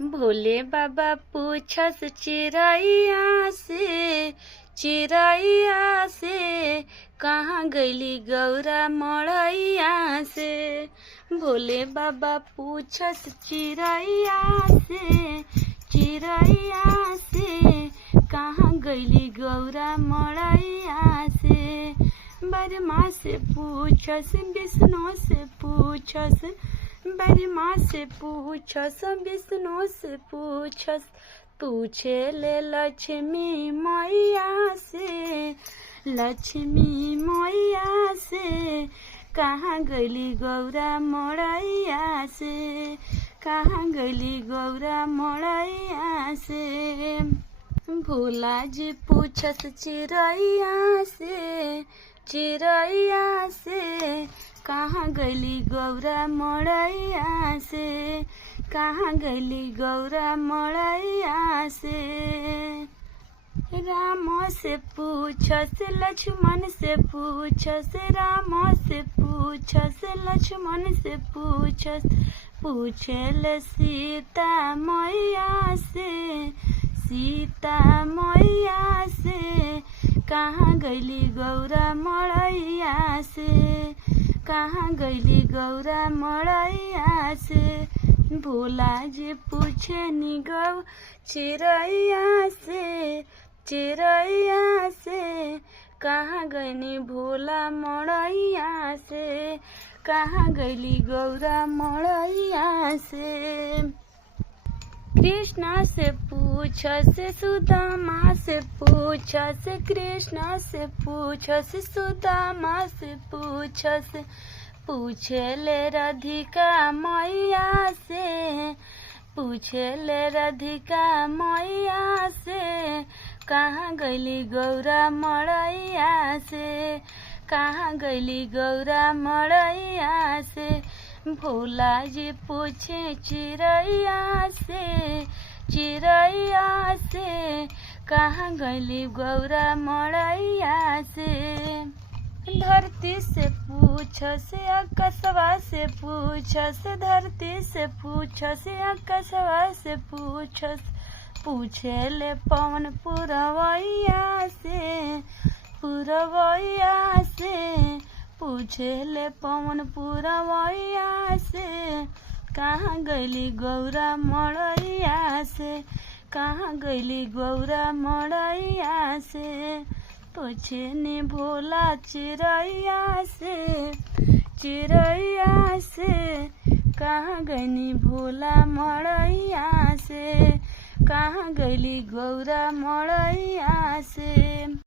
भोले बाबा पूछस चिड़ैया से कहाँ गईली गौरा मड़ैया से। भोले बाबा पूछस चिड़ैया से कहाँ गईली गौरा मड़ैया से। ब्रह्मा से पूछस विष्णु से पूछस, ब्रह्मा से पूछस विष्णु से पूछस, पूछे ले लक्ष्मी मैया से, लक्ष्मी मैया से कहाँ गईली गौरा मड़ैया से, कहाँ गईली गौरा मड़ैया से। भोला जी पूछस चिड़ैया से कहाँ गईली गौरा मड़ैया से, कहाँ गईली गौरा मड़ैया से। राम से पूछस लक्ष्मण से पूछस, राम से पूछस लक्ष्मण से पूछस, पूछे ले सीता मैया से, सीता मैया से कहाँ गईली गौरा मड़ैया से, कहाँ गईली गौरा मड़ैया से। भोला जी पूछे नि गौ चिड़ैया से कहाँ गईनी भोला मड़ैया से, कहाँ गईली गौरा मड़ैया से। कृष्ण से पूछस सुदामा से पूछस, कृष्ण से पूछस सुदामा से पूछस, पूछे ले राधिका मैया से, पूछे ले राधिका मैया से कहाँ गईली गौरा मड़ैया से, कहाँ गईली गौरा मड़ैया से। भोला जी पूछे चिड़ैया से कहाँ गईली गौरा मड़ैया से। धरती से पूछस आकाशवा से पूछस, धरती से पूछस आकाशवा से पूछस, पूछे ले पवन पुरवैया से, पुरवैया से पूछे ले पवन पुरवैया से कहाँ गईली गौरा मड़ैया से, कहाँ गईली गौरा मड़ैया से। पूछे ने भोला चिड़ैया से कहाँ गईनी भोला मड़ैया से, कहाँ गईली गौरा मड़ैया से।